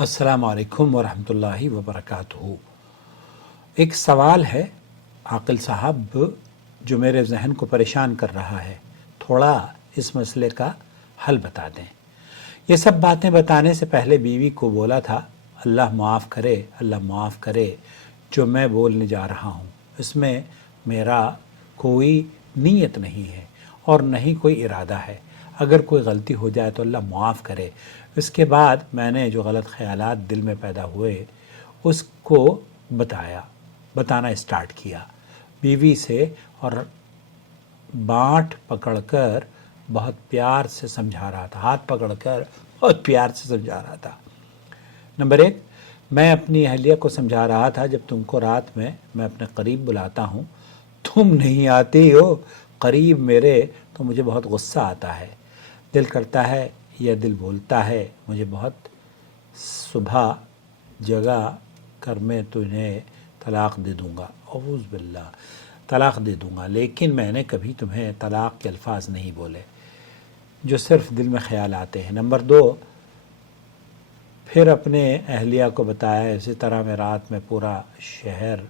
السلام علیکم ورحمۃ اللہ وبرکاتہ۔ ایک سوال ہے عاقل صاحب جو میرے ذہن کو پریشان کر رہا ہے، تھوڑا اس مسئلے کا حل بتا دیں۔ یہ سب باتیں بتانے سے پہلے بیوی کو بولا تھا اللہ معاف کرے، اللہ معاف کرے جو میں بولنے جا رہا ہوں، اس میں میرا کوئی نیت نہیں ہے اور نہ ہی کوئی ارادہ ہے، اگر کوئی غلطی ہو جائے تو اللہ معاف کرے۔ اس کے بعد میں نے جو غلط خیالات دل میں پیدا ہوئے اس کو بتانا اسٹارٹ کیا بیوی سے، اور بانٹ پکڑ کر بہت پیار سے سمجھا رہا تھا، ہاتھ پکڑ کر بہت پیار سے سمجھا رہا تھا۔ نمبر 1، میں اپنی اہلیہ کو سمجھا رہا تھا جب تم کو رات میں اپنے قریب بلاتا ہوں تم نہیں آتی ہو قریب میرے تو مجھے بہت غصہ آتا ہے، دل کرتا ہے یا دل بولتا ہے مجھے بہت صبح جگا کر میں تجھے طلاق دے دوں گا، اعوذ باللہ، طلاق دے دوں گا، لیکن میں نے کبھی تمہیں طلاق کے الفاظ نہیں بولے جو صرف دل میں خیال آتے ہیں۔ نمبر 2، پھر اپنے اہلیہ کو بتایا اسی طرح میں رات میں پورا شہر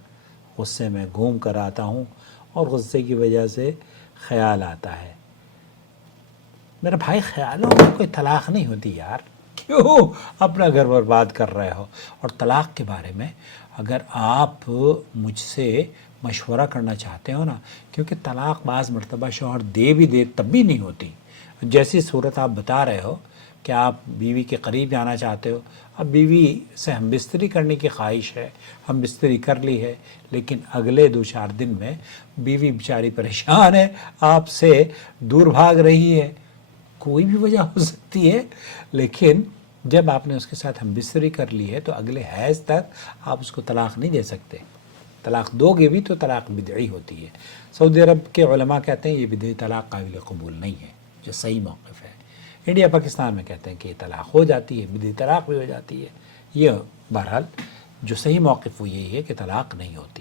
غصے میں گھوم کر آتا ہوں اور غصے کی وجہ سے خیال آتا ہے۔ میرا بھائی خیالوں میں کوئی طلاق نہیں ہوتی یار، کیوں اپنا گھر برباد کر رہے ہو؟ اور طلاق کے بارے میں اگر آپ مجھ سے مشورہ کرنا چاہتے ہو نا، کیونکہ طلاق بعض مرتبہ شوہر دے تب بھی نہیں ہوتی، جیسی صورت آپ بتا رہے ہو کہ آپ بیوی کے قریب جانا چاہتے ہو، اب بیوی سے ہم بستری کرنے کی خواہش ہے، ہم بستری کر لی ہے، لیکن اگلے 2-4 دن میں بیوی بیچاری پریشان ہے، آپ سے دور بھاگ رہی ہے، کوئی بھی وجہ ہو سکتی ہے، لیکن جب آپ نے اس کے ساتھ ہم بستری کر لی ہے تو اگلے حیض تک آپ اس کو طلاق نہیں دے سکتے۔ طلاق دو گے بھی تو طلاق بدعی ہوتی ہے۔ سعودی عرب کے علماء کہتے ہیں یہ بدعی طلاق قابل قبول نہیں ہے، جو صحیح موقف ہے۔ انڈیا پاکستان میں کہتے ہیں کہ یہ طلاق ہو جاتی ہے، بدعی طلاق بھی ہو جاتی ہے۔ یہ بہرحال جو صحیح موقف وہ یہی ہے کہ طلاق نہیں ہوتی۔